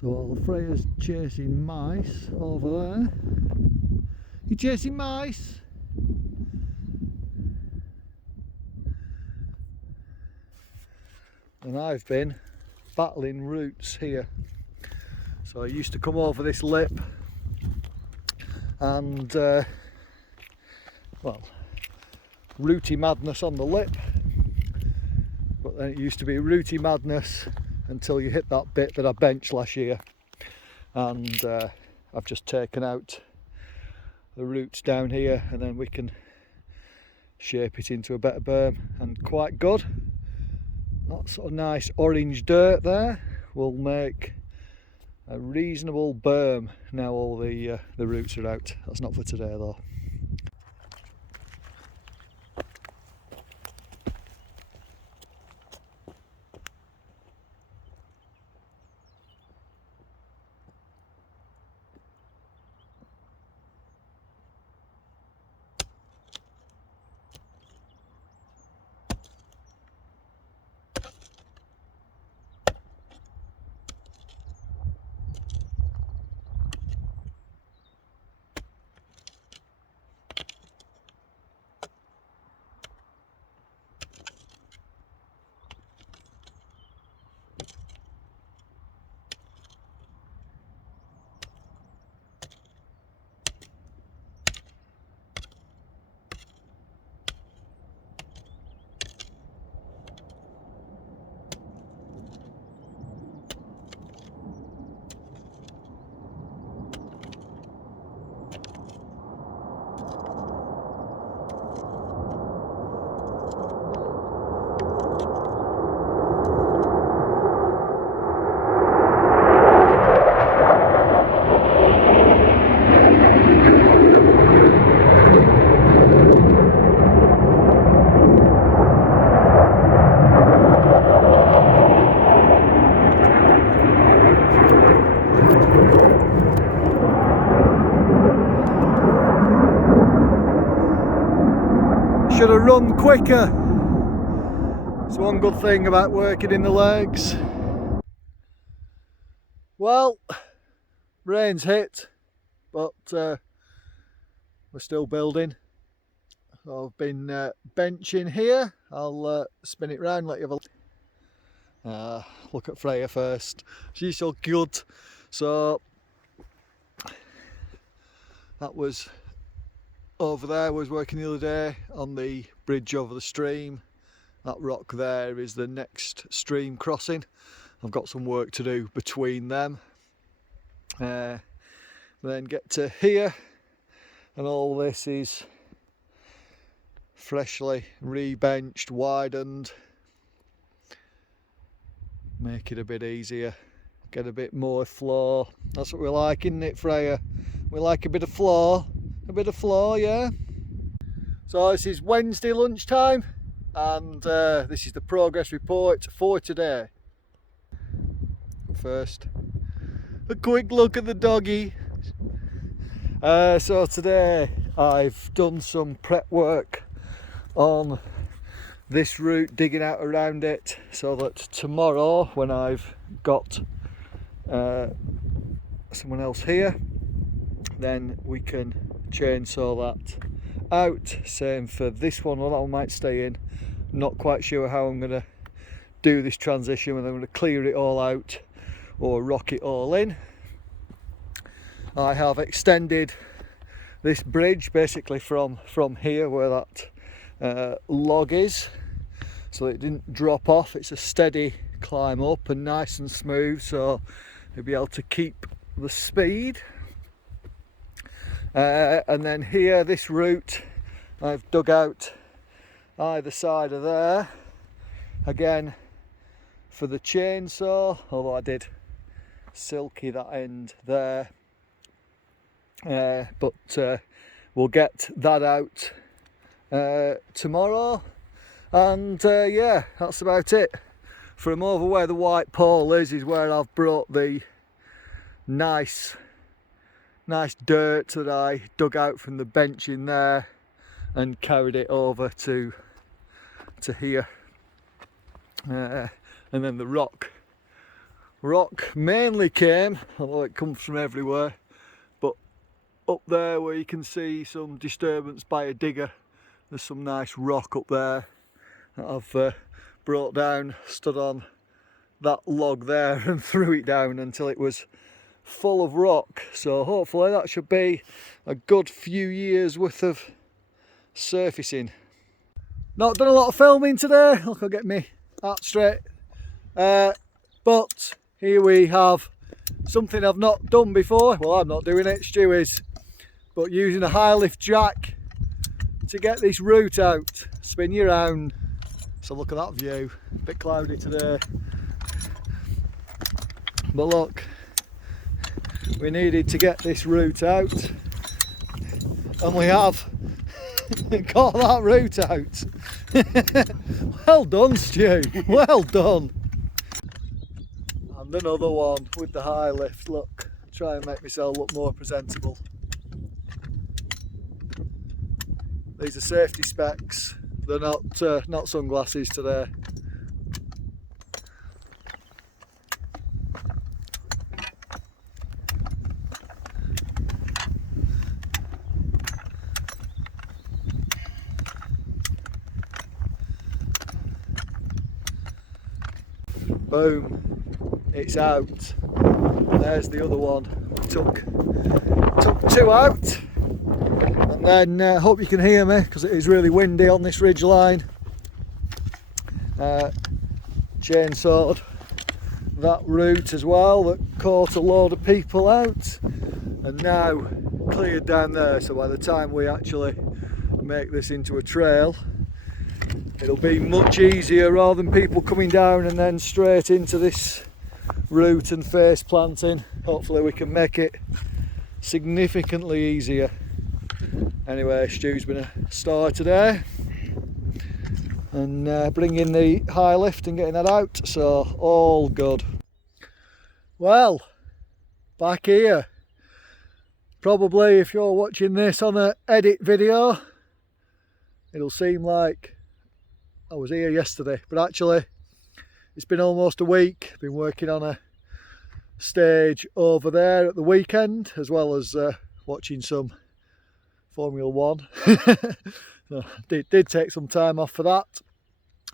So Freya's chasing mice over there. You chasing mice? And I've been battling roots here. So I used to come over this lip and well, rooty madness on the lip, but then it used to be rooty madness until you hit that bit that I benched last year, and I've just taken out the roots down here, and then we can shape it into a better berm, and quite good. That sort of nice orange dirt there will make a reasonable berm now all the roots are out. That's not for today though. Should have run quicker. It's one good thing about working in the legs. Well, rain's hit, but we're still building. So I've been benching here. I'll spin it round, let you have a look at Freya first. She's so good. So that was over there. I was working the other day on the bridge over the stream. That rock there is the next stream crossing. I've got some work to do between them. Then get to here, and all this is freshly re-benched, widened. Make it a bit easier, get a bit more floor. That's what we like, isn't it, Freya? We like a bit of floor. A bit of floor, yeah. So this is Wednesday lunchtime, and this is the progress report for today. First, a quick look at the doggy. So today I've done some prep work on this route, digging out around it, so that tomorrow, when I've got someone else here, then we can chainsaw that out. Same for this one, well, that one might stay in. Not quite sure how I'm going to do this transition, whether I'm going to clear it all out or rock it all in. I have extended this bridge basically from here where that log is, so it didn't drop off. It's a steady climb up and nice and smooth, so you'll be able to keep the speed. And then here, this route, I've dug out either side of there, again for the chainsaw, although I did silky that end there. But we'll get that out tomorrow, and yeah, that's about it. From over where the white pole is where I've brought the nice dirt that I dug out from the bench in there and carried it over to here, and then the rock rock mainly came, although it comes from everywhere, but up there where you can see some disturbance by a digger, there's some nice rock up there that I've brought down, stood on that log there and threw it down until it was full of rock. So hopefully that should be a good few years worth of surfacing. Not done a lot of filming today, look, I'll get me that straight, but here we have something I've not done before. Well, I'm not doing it, Stu is, but using a high lift jack to get this root out, spin you around. So look at that view, a bit cloudy today, but look, we needed to get this root out and we have got that root out. Well done, Stu, well done. And another one with the high lift, look, try and make myself look more presentable. These are safety specs, they're not sunglasses today. Boom, it's out. There's the other one. We took two out, and then hope you can hear me because it is really windy on this ridge line. Chainsawed that root as well that caught a load of people out, and now cleared down there, so by the time we actually make this into a trail, it'll be much easier rather than people coming down and then straight into this root and face planting. Hopefully we can make it significantly easier. Anyway, Stu's been a star today and bringing the high lift and getting that out, so all good. Well, back here. Probably if you're watching this on an edit video, it'll seem like I was here yesterday, but actually it's been almost a week. Been working on a stage over there at the weekend, as well as watching some Formula 1. So, did take some time off for that,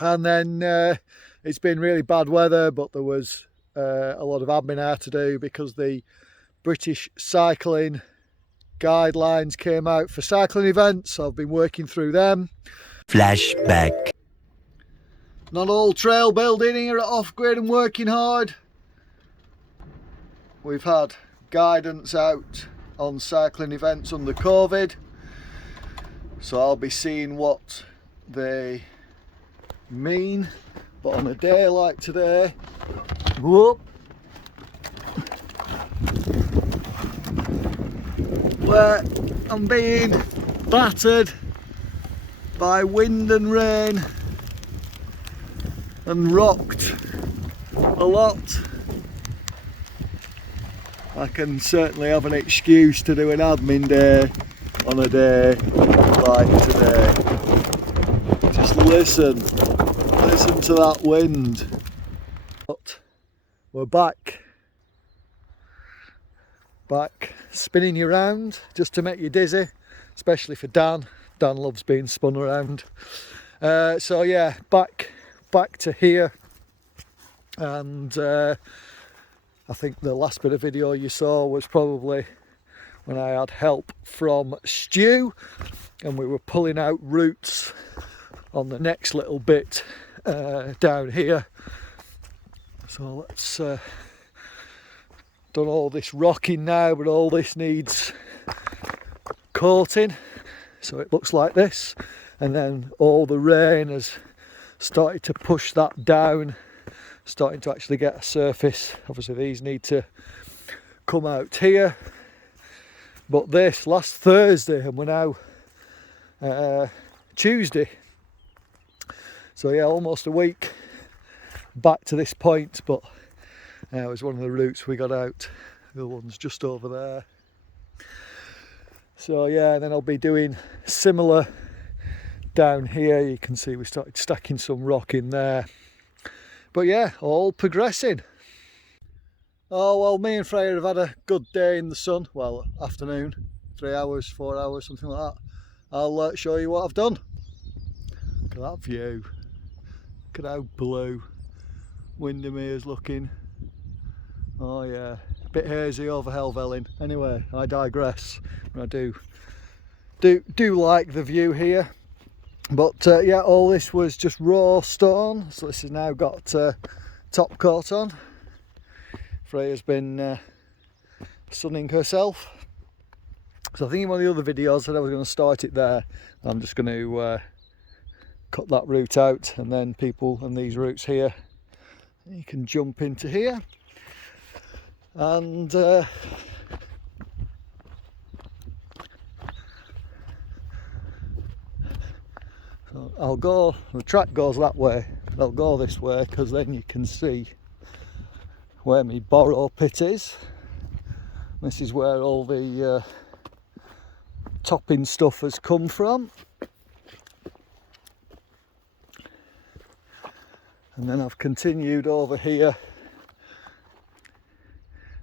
and then it's been really bad weather, but there was a lot of admin I had to do because the British cycling guidelines came out for cycling events, so I've been working through them. Flashback. Not all trail building here at Off Grid and working hard. We've had guidance out on cycling events under COVID, so I'll be seeing what they mean. But on a day like today, whoop, where I'm being battered by wind and rain and rocked a lot, I can certainly have an excuse to do an admin day on a day like today. Just listen to that wind. But we're back spinning you around just to make you dizzy, especially for Dan. Dan loves being spun around. So yeah, back to here, and I think the last bit of video you saw was probably when I had help from Stu and we were pulling out roots on the next little bit down here. So let's done all this rocking now, but all this needs coating, so it looks like this, and then all the rain has started to push that down, starting to actually get a surface. Obviously these need to come out here, but this last Thursday and we're now Tuesday, so yeah, almost a week back to this point. But it was one of the routes we got out, the one's just over there. So yeah, then I'll be doing similar down here. You can see we started stacking some rock in there, but yeah, all progressing. Oh well, me and Freya have had a good day in the sun. Well, afternoon, 3 hours, 4 hours, something like that. I'll show you what I've done. Look at that view. Look at how blue Windermere's looking. Oh yeah, a bit hazy over Helvellyn. Anyway, I digress. I do like the view here. But yeah, all this was just raw stone. So this has now got top coat on. Freya's been sunning herself. So I think in one of the other videos I said I was going to start it there. I'm just going to cut that route out, and then people and these routes here, you can jump into here. And so I'll go, the track goes that way, I'll go this way because then you can see where my borrow pit is. This is where all the topping stuff has come from. And then I've continued over here.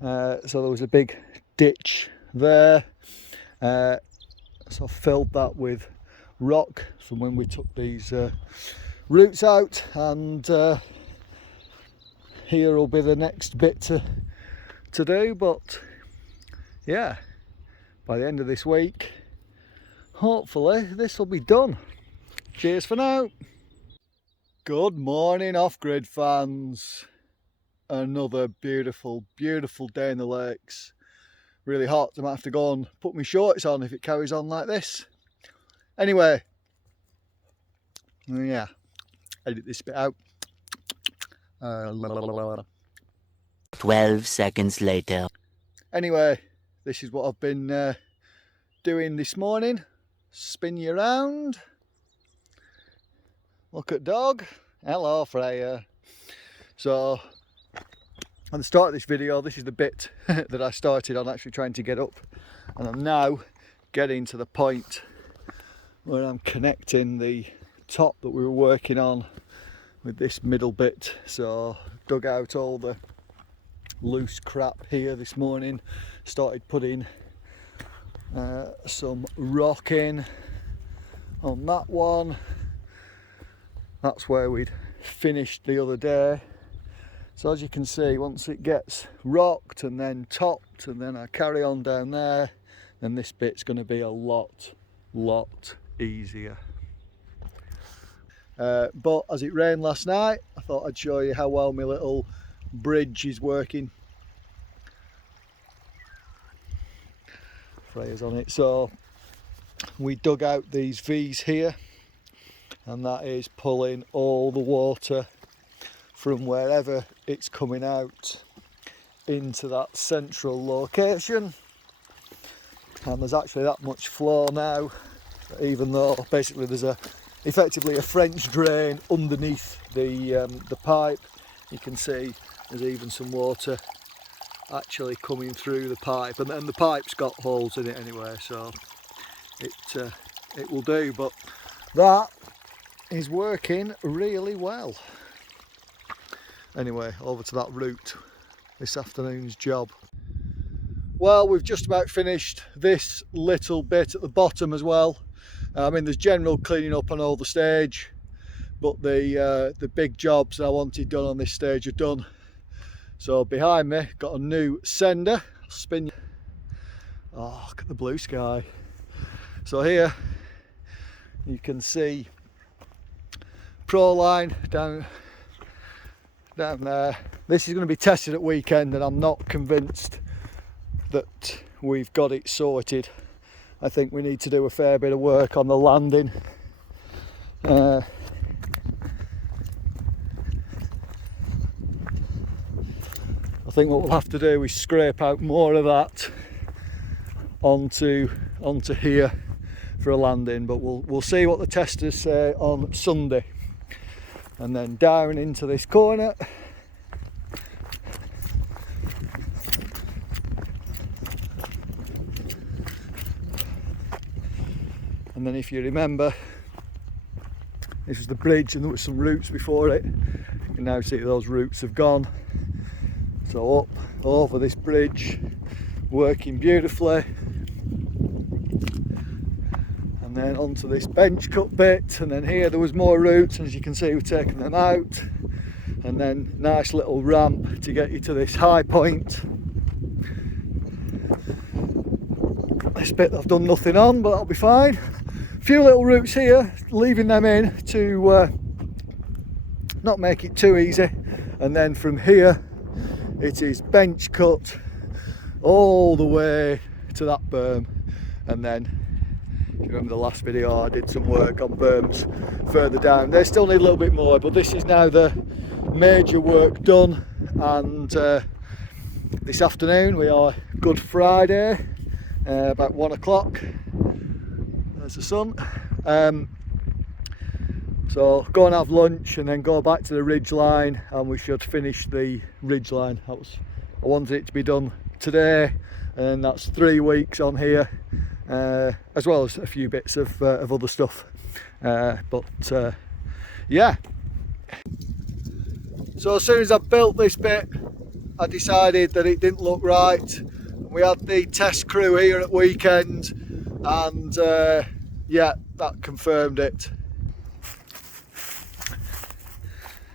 So there was a big ditch there. So I filled that with rock from when we took these roots out, and here will be the next bit to do. But yeah, by the end of this week, hopefully this will be done. Cheers for now. Good morning, off-grid fans. Another beautiful day in the lakes. Really hot. I might have to go and put my shorts on if it carries on like this. Anyway, yeah, edit this bit out. 12 seconds later. Anyway, this is what I've been doing this morning. Spin you around. Look at dog. Hello, Freya. So, at the start of this video, this is the bit that I started on actually trying to get up. And I'm now getting to the point where I'm connecting the top that we were working on with this middle bit. So dug out all the loose crap here this morning, started putting some rock in on that one. That's where we'd finished the other day. So as you can see, once it gets rocked and then topped and then I carry on down there, then this bit's going to be a lot easier. But as it rained last night, I thought I'd show you how well my little bridge is working. Freya's on it. So we dug out these V's here, and that is pulling all the water from wherever it's coming out into that central location. And there's actually that much flow now, even though basically there's effectively a French drain underneath the pipe. You can see there's even some water actually coming through the pipe, and the pipe's got holes in it anyway, so it will do. But that is working really well. Anyway, over to that route, this afternoon's job. Well, we've just about finished this little bit at the bottom as well. I mean, there's general cleaning up on all the stage, but the big jobs I wanted done on this stage are done. So behind me, got a new sender. Spin. Oh, look at the blue sky. So here you can see Pro Line down there. This is going to be tested at weekend, and I'm not convinced that we've got it sorted. I think we need to do a fair bit of work on the landing. I think what we'll have to do is scrape out more of that onto here for a landing, but we'll see what the testers say on Sunday. And then down into this corner. And then if you remember, this was the bridge and there was some roots before it. You can now see those roots have gone. So up over this bridge, working beautifully, and then onto this bench cut bit, and then here there was more routes, and as you can see we've taken them out, and then nice little ramp to get you to this high point. This bit I've done nothing on, but that'll be fine. A few little routes here, leaving them in to not make it too easy, and then from here it is bench cut all the way to that berm. And then if you remember the last video, I did some work on berms further down. They still need a little bit more, but this is now the major work done. And this afternoon we are Good Friday, about 1 o'clock. There's the sun. So go and have lunch and then go back to the ridge line, and we should finish the ridge line. I wanted it to be done today, and that's 3 weeks on here, as well as a few bits of other stuff. Yeah. So as soon as I built this bit, I decided that it didn't look right. We had the test crew here at weekend, and yeah, that confirmed it.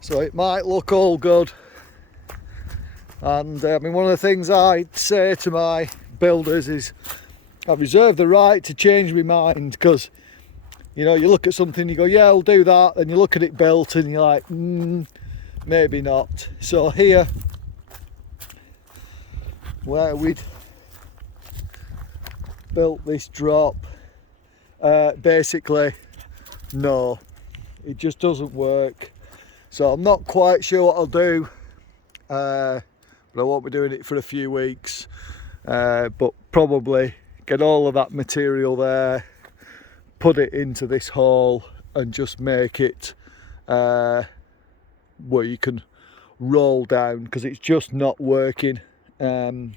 So it might look all good, and I mean, one of the things I say to my builders is I reserve the right to change my mind, because you know, you look at something, you go, yeah, I'll do that, and you look at it built and you're like, maybe not. So here, where we'd built this drop, basically no, it just doesn't work. So I'm not quite sure what I'll do, but I won't be doing it for a few weeks, but probably get all of that material there, put it into this hole, and just make it where you can roll down, because it's just not working. But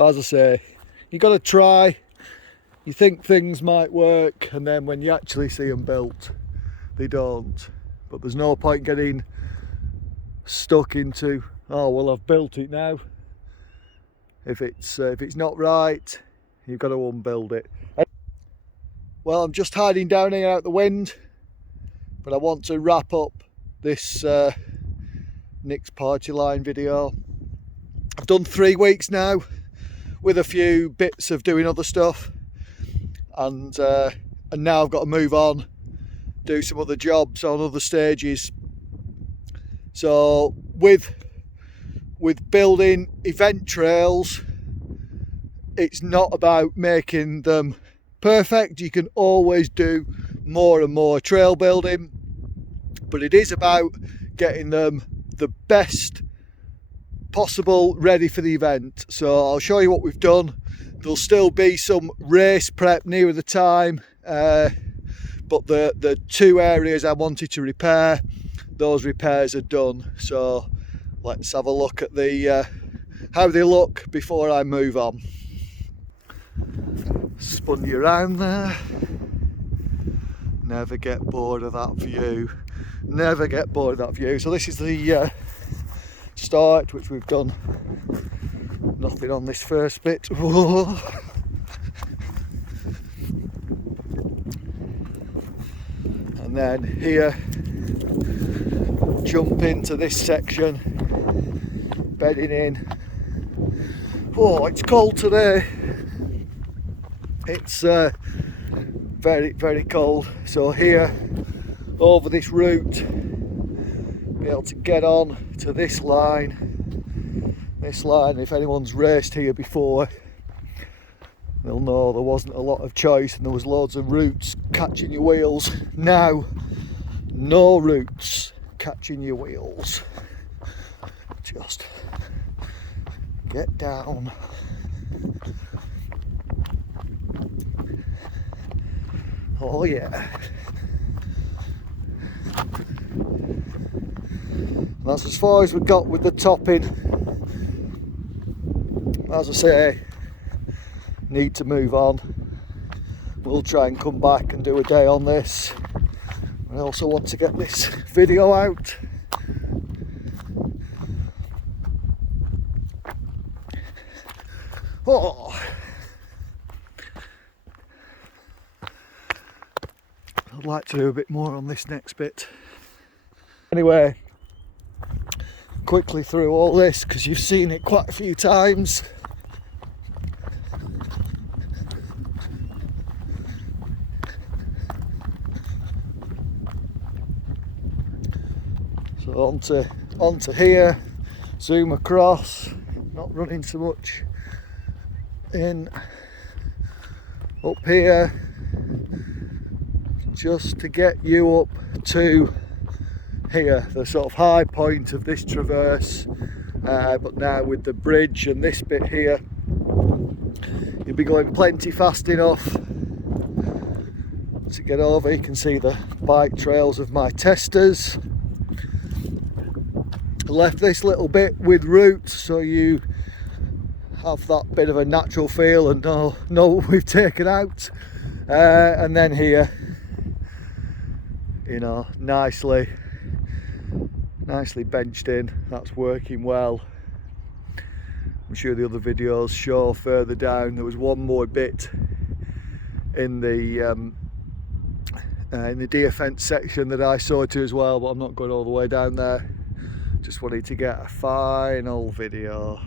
as I say, you got to try. You think things might work, and then when you actually see them built, they don't. But there's no point getting stuck into, oh well, I've built it now. If it's not right, you've got to unbuild it. Well, I'm just hiding down here out the wind, but I want to wrap up this Nick's party line video. I've done 3 weeks now, with a few bits of doing other stuff, and now I've got to move on, do some other jobs on other stages. So with building event trails, it's not about making them perfect. You can always do more and more trail building, but it is about getting them the best possible ready for the event. So I'll show you what we've done. There'll still be some race prep nearer the time, but the 2 areas I wanted to repair, those repairs are done. So let's have a look at the how they look before I move on. Spun you around there. Never get bored of that view. Never get bored of that view. So this is the start, which we've done nothing on this first bit. Whoa. And then here, jump into this section, bedding in. Oh, it's cold today. It's very, very cold. So here, over this route, be able to get on to this line. This line, if anyone's raced here before, they'll know there wasn't a lot of choice and there was loads of routes catching your wheels. Now, no routes catching your wheels. Just get down. Oh yeah. And that's as far as we got with the topping. As I say, need to move on. We'll try and come back and do a day on this. I also want to get this video out. Oh, I'd like to do a bit more on this next bit. Anyway, quickly through all this because you've seen it quite a few times. So onto here, zoom across, not running so much in up here, just to get you up to here, the sort of high point of this traverse, but now with the bridge and this bit here, you'll be going plenty fast enough to get over. You can see the bike trails of my testers. Left this little bit with roots so you have that bit of a natural feel and know what we've taken out, and then here, you know, nicely benched in. That's working well. I'm sure the other videos show further down there was one more bit in the de-fence section that I saw to as well, but I'm not going all the way down there. Just wanted to get a final video.